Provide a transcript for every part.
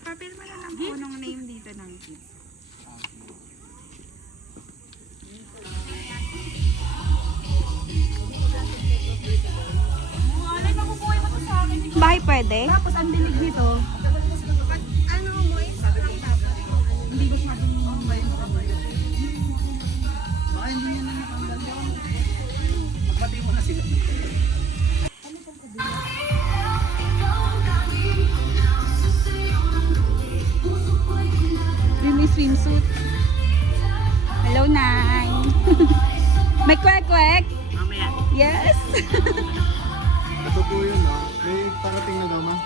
Papel mo na lang po nung name dito ng kids. Bahay pwede? Tapos ang dilig nito, ano mo, isa lang dapat. Hindi ba masyadong Baka hindi nyo na natanggal yun. Magpati mo na sila. Mimi swimsuit. Hello, Nay. May kwek-kwek? Mamaya. Yes. Ito po yun, no? May parating na daw, ma?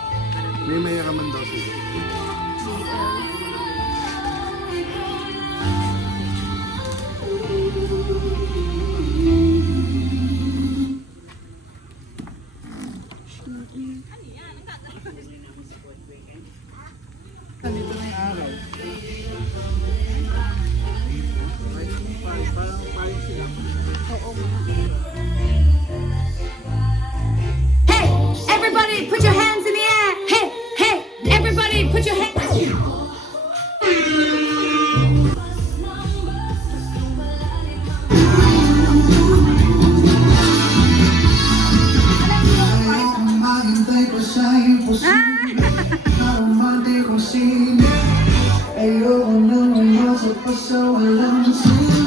May mayaraman daw sila. Nandito na yung araw. Parang paling sila. Hey, everybody put your hands in the air. Hey, hey, everybody put your hands. Maghintay pa sa imposible. Karumante kung sino. Ayoko nang umasok pa sa walang silbi.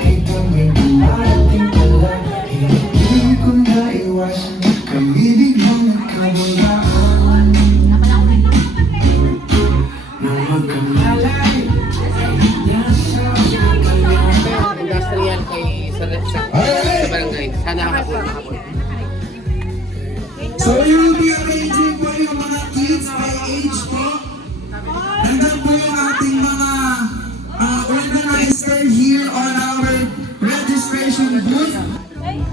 Kita may dumarating pala. Hindi ko naiwasan. Kamibig mong nagkabulaan. Nang magkamalay. Industrial kay sa barangay. Sana hapon. So we will be arranging po yung mga kids by age po. Nandun po yung ating mga organizer here on our registration booth. Ay,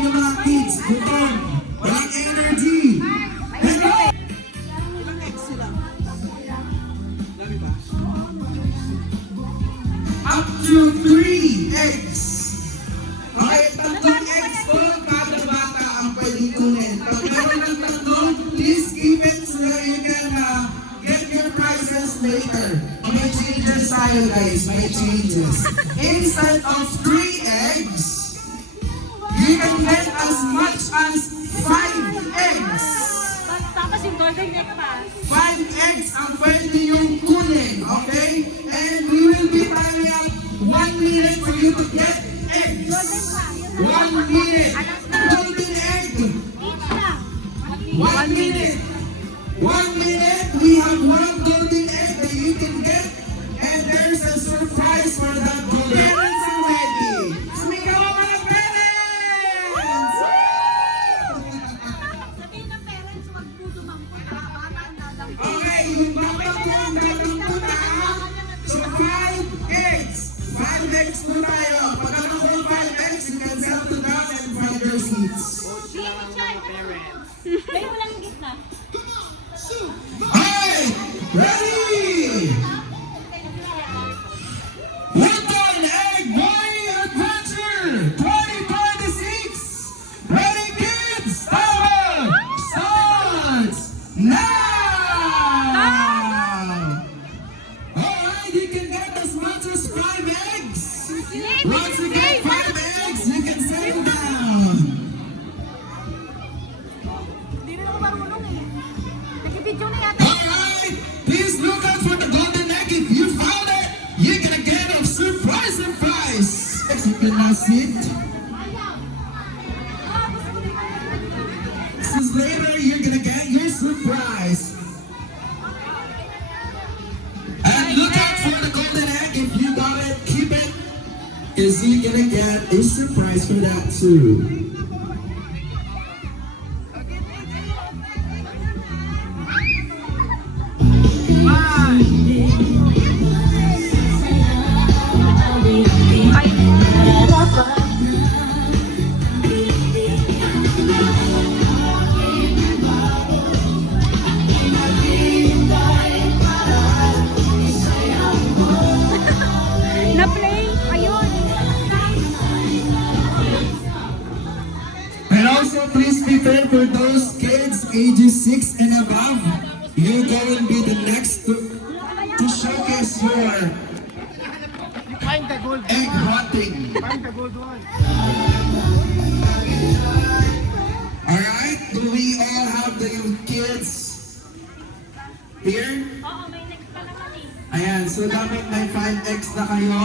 yung mga kids, gutom, walang energy. Up to 3 eggs. Okay, tatlong eggs po kada bata ang pwedeng kunin. Pag meron ng tatlong, please keep it so that you can get your prizes later. May changes tayo guys, may changes. Instead of 3 eggs, you can get as much as 5 eggs. Tapos yung golden egg pa. 5 eggs ang pwede yung kunin, okay? And we will be timing up 1 minute for you to get eggs. 1 minute. Golden egg. 1 minute. 1 minute. We have 1 golden egg that you can get. And there's a surprise for that golden egg. Parents are ready. Sumigaw ang mga parents! Sabihin ng parents, wag po dumangkot. Bata ang dadangkot. Okay, yung bata po ang dadangkuta. So 5 eggs. 5 eggs po tayo. Pag ano po 5 eggs, you can sell to them and find your seats. May wala yung gitna. Hey! Ready! Weekend Egg Boy Adventure 2026! Ready kids? Timer starts now! Alright, you can get as much as 5 eggs! Once you get 5 eggs, you can settle down! Hindi rin ako marunong eh. Nag-video na yata. Alright, please look out for the golden egg. If you found it, you're gonna get a surprise! You cannot sit. Since later, you're gonna get your surprise. And look out for the golden egg. If you got it, keep it. Because you're gonna get a surprise for that too. Bye. keeper, for those kids ages 6 and above, you go and be the next to showcase your Find the gold. egg hunting. Find the gold one. Alright, do we all have the kids here? Oo, may next pa naman eh. Ayan, so dapat may 5X na kayo.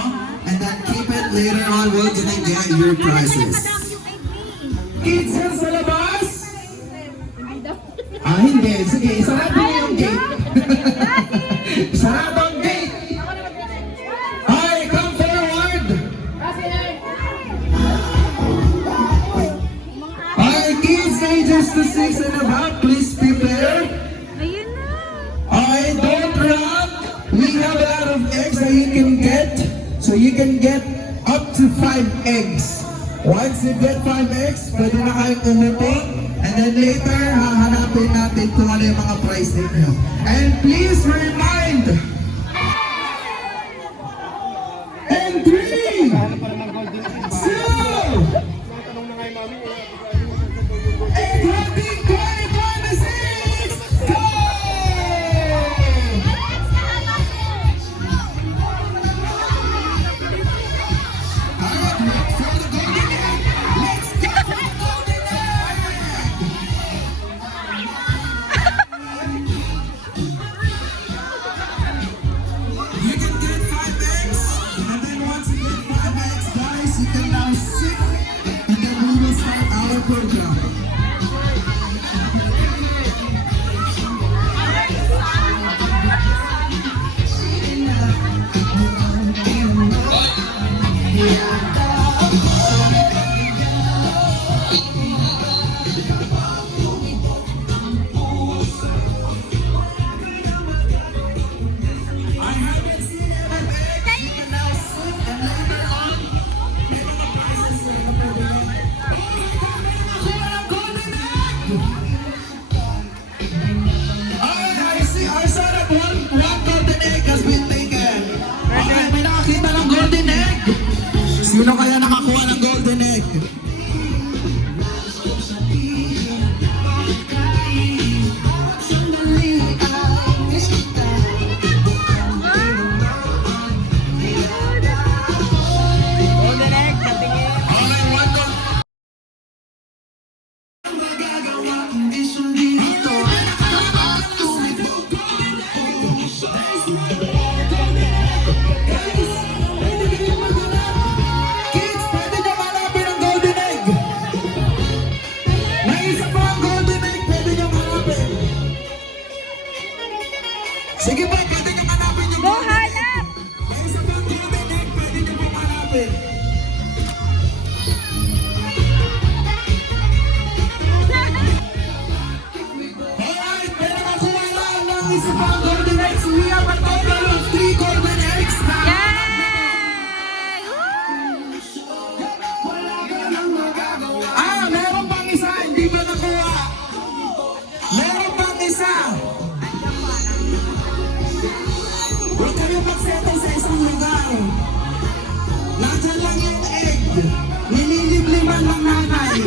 And then keep it later on, we're gonna get your prizes. Kids yan sa labas? Hindi. Sige, sarado mo yung gate. Sarado ang gate. Ay, come forward. Ay, kids ages to 6 and above, please prepare. Ayun na. I don't run. We have a lot of eggs that you can get. So you can get up to 5 eggs. Once you get 5 eggs, pwede na kayong umuting. And then later, hahanapin natin kung ano yung mga prize ninyo. And please remind. And 3, 2, egg hunting 2026, go! You can get 5 eggs, and then once you get 5 eggs, guys, you can now sit, and then we will start our program. I haven't seen any eggs. You can now sit, and later on, may mga prizes na napagawa. Golden egg! I saw that one golden egg has been taken. Okay, may nakakita ng golden egg. Sino kaya nakakuha ng golden egg? Golden egg, patingin. Okay, one gold. Magagawa kundi sundin ito. Kids, pwede nyo hanapin ang golden egg. May isa pa ang golden egg, pwede nyo hanapin. Sige pa, pwede nyo hanapin yung Go, golden egg. hanap! May isa pa ang golden egg, pwede nyo pa hanapin. Alright, may nakakuha lang ng isa pa ang golden eggs. We have a total of 3 golden eggs na. Yay! Meron pang isa, hindi ba nakuha? Meron pang isa. Huwag kayo magsettle sa isang lugar. Nandiyan lang yung egg. Nililibliman ng nanay.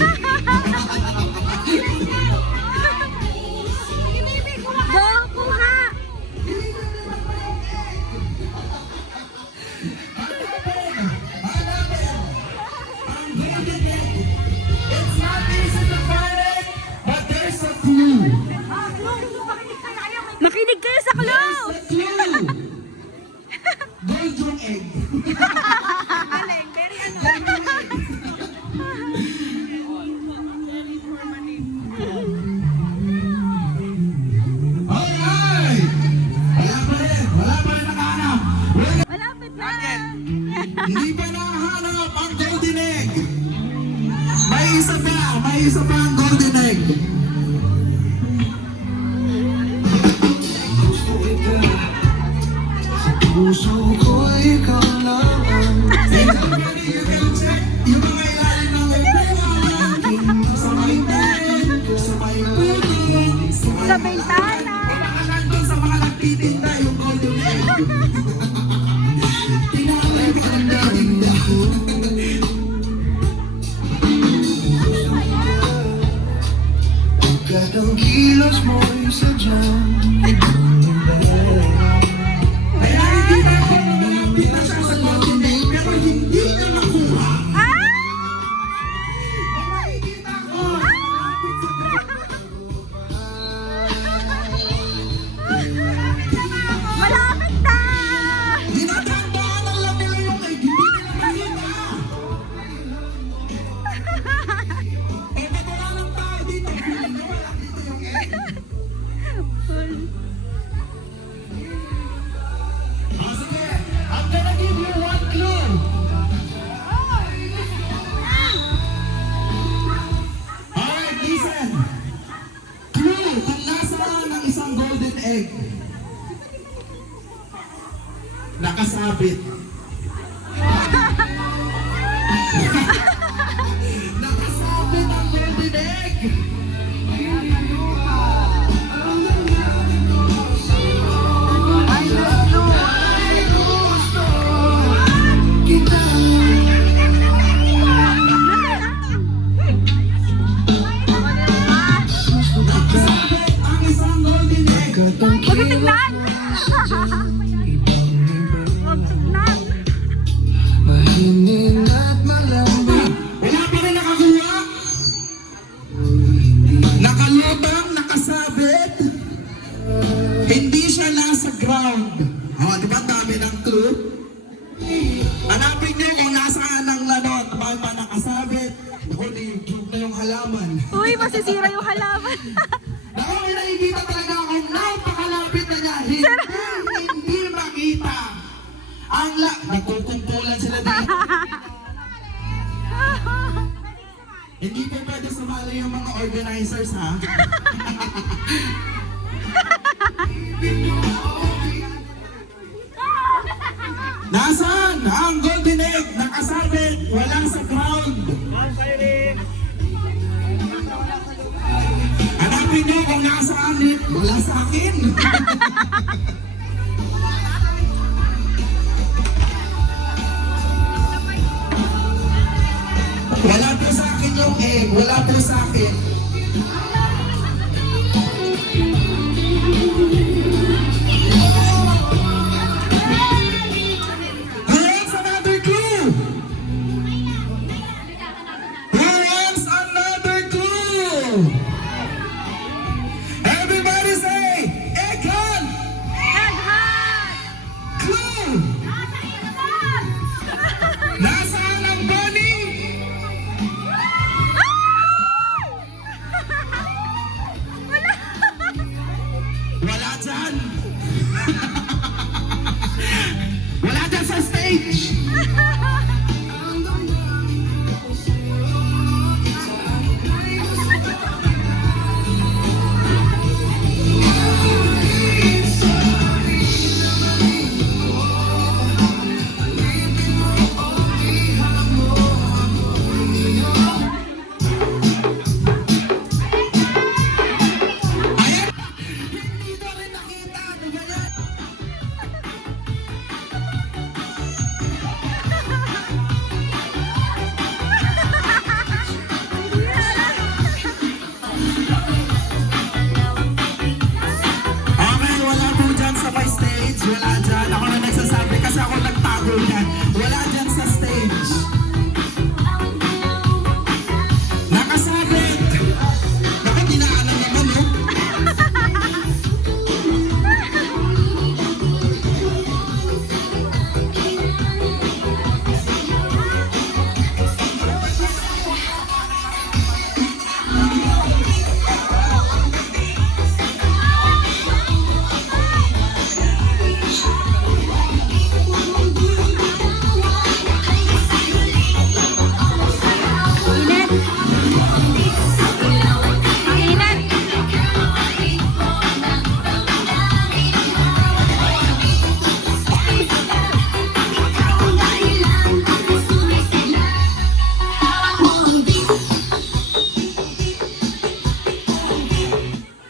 Go, kuha! Ang golden egg. It's not easy to find it, but there's a clue. Makinig kayo sa clue! There's a clue. Golden egg. Alright! Wala pa rin nakahanap. Malapit na! Hindi pa nakahanap ang golden egg. May isa pa ang golden egg. Puso ko ikaw lang. Everybody, you can check yung mga ilalim ng upuan. Sa may tent, sa may puting, Sa bintana! baka nandun sa mga nagtitinda yung golden egg. Tinawag ka na tinda. nakasabit. Nakasabit ang golden egg. Nakasabit ang isang golden egg. Huwag tignan! Huwag tignan! Wala pa rin nakakuha. Nakalubang, nakasabit. Hindi siya nasa ground. Oh, di ba dami ng clue? Hanapin niyo kung nasaan ang lanot. Bakit pa nakasabit? Ako, na-YouTube na yung halaman. Uy, masisira yung halaman. Ako, may nakikita talaga akong napakalapit na niya. Hindi makita. Ang nagkukumpulan sila dito. Hindi po pwede sumali yung mga organizers, ha? Nasaan ang golden egg? Nakasabit, wala sa ground. Hanapin niyo kung nasaan it. Wala sa akin. Wala po sa akin yung egg. Wala po sa akin. Who wants another clue? Who wants another clue? Everybody say, egg hunt! Clue! Nasaan ang bunny? Wala dyan. Wala dyan sa stage. Ayan. Hindi ko rin nakita. Ano ba yan? Okay, wala po dyan sa my stage. Wala dyan. Ako na nagsasabi kasi ako nagtago yan. Wala dyan sa stage. Nakasabit. Bakit dinaanan naman, no?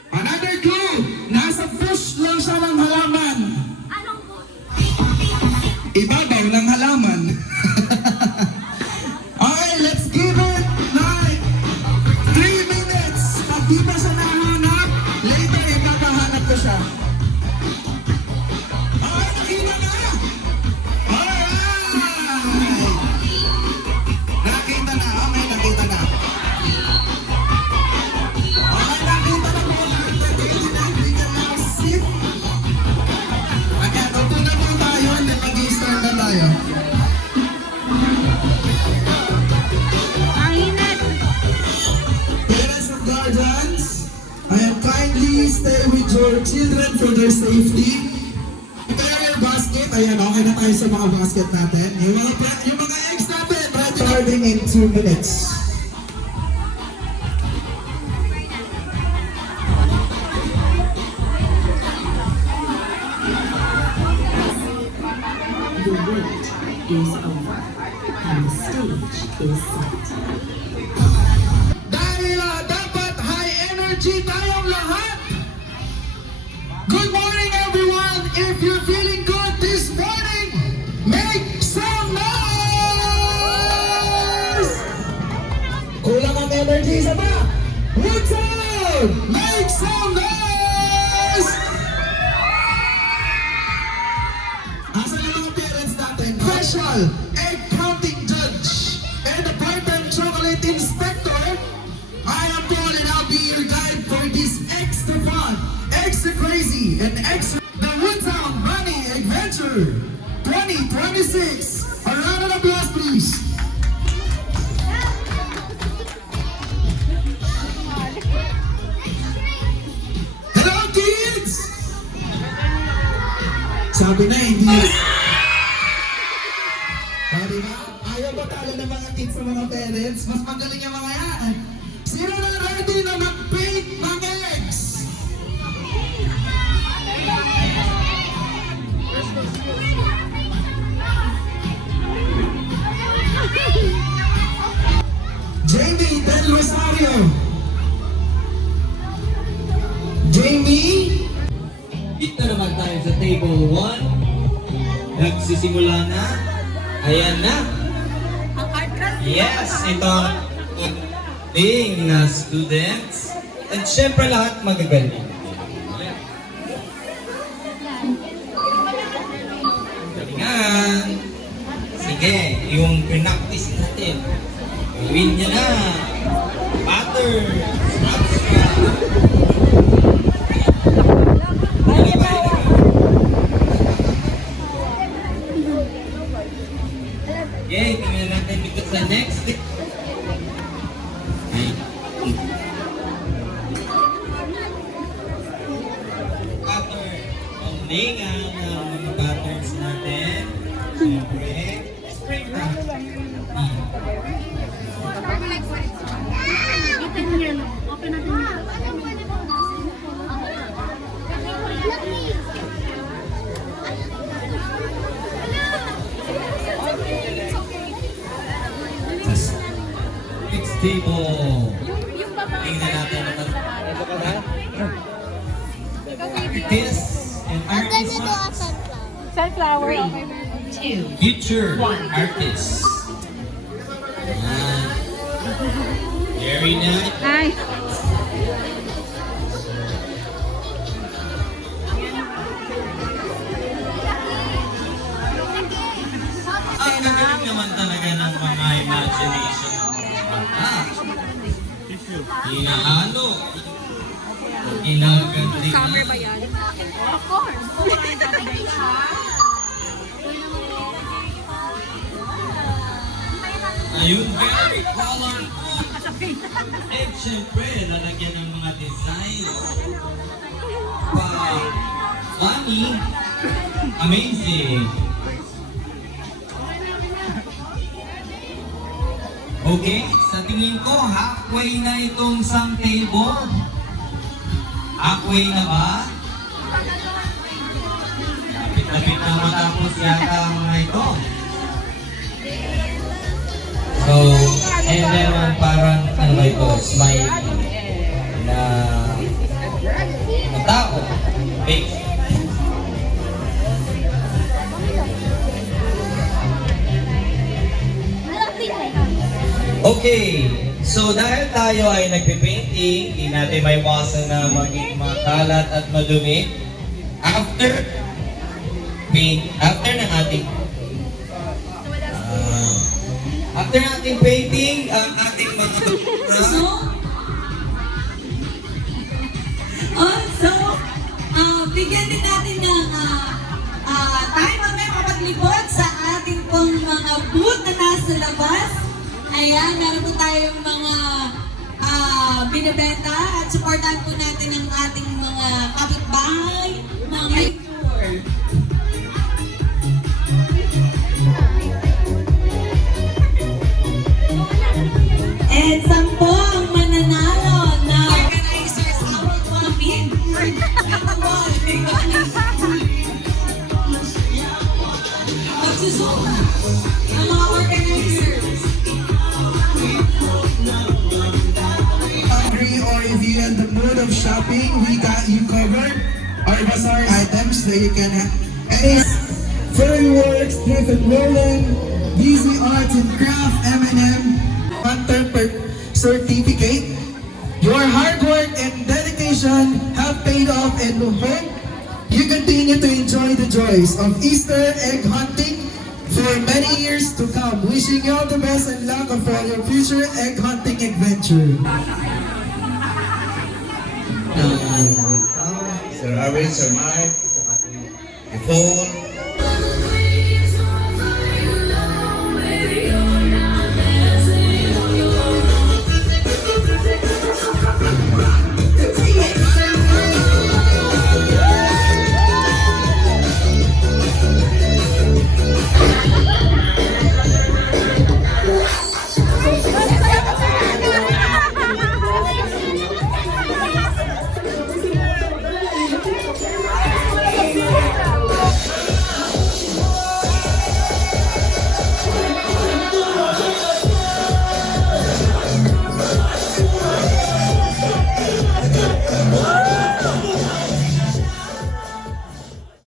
Another clue. Nasa bush lang siya ng halaman. Ibabaw ng halaman. Okay, let's give it like 3 minutes. Pag di pa siya nahanap, later ipapahanap ko siya. Okay, nakita na! Alright! Nakita na, okay, nakita na. Okay, nakita na po. Hindi ka na sip. Okay, upo na po tayo and then mag-i-start na tayo. Ang init. Parents and guardians, and kindly stay with your children for their safety. Prepare your basket. Ayan, okay na tayo sa mga basket natin. Yung mga eggs natin, ready. Starting in 2 minutes. wait is over and the stage is set. Dahil dapat high energy tayong lahat. Good morning everyone! If you're feeling good this morning, make some noise! Kulang ang energy, isa pa! What's up? Make some noise! Asan yung mga parents natin? Special egg counting judge and the part-time chocolate inspector. I am Paul and I'll be your guide for this extra fun, extra crazy, and extra the Woodtown Bunny Adventure 2026. A round of applause, please. Hello, kids! Sabi na, hindi. Diba? Ayaw ba talo ng mga kids sa mga parents? Mas magaling yung mga yan. Sino na ready na mag-paint ng eggs? Jamie Del Rosario. Jamie? Dito naman tayo sa table 1. Nagsisimula na. Ayan na. Yes, ito ang ating students. At syempre lahat magagaling. Galingan. Sige, yung pinaktis natin. Gawin niya na. Pattern. Abstract. Okay, tingnan natin dito sa next. Pattern. Panglingan ng mga patterns natin. Siyempre, spring wrap. Next table. Tingnan natin ito. This and artist. Sunflower. Future artist. Very nice. Nice. Ang gagaling naman talaga ng mga imagination. Hinahalo. Ginagaling. Summer ba yan? Of course. Ayun, very colorful. And syempre, lalagyan ng mga designs. Funny. Amazing. Okay, sa tingin ko, halfway na itong isang table. Halfway na ba? Lapit-lapit na matapos yata ang mga ito. So, and then parang, ano ba ito, smile na tao. Face. Okay, so dahil tayo ay nagpe-painting, hindi natin may iwasan na maging makalat at madumi. After ng ating painting, ang ating mga Bigyan din natin ng time mamaya mapaglibot sa ating pong mga booth na nasa labas. Ayan, meron po tayong mga binibenta at supportan po natin ang ating mga kapitbahay, mga tour. And 10 ang mananalo na organizers award namin. Magsusunod items that you can have. And Furryworks, Drift and Rolling, Easy Arts and Craft, M&M, Hunter certificate. Your hard work and dedication have paid off and hope you continue to enjoy the joys of Easter egg hunting for many years to come. Wishing you all the best and luck of all your future egg hunting adventure. Sir Arvin, Sir Mark, Nicole,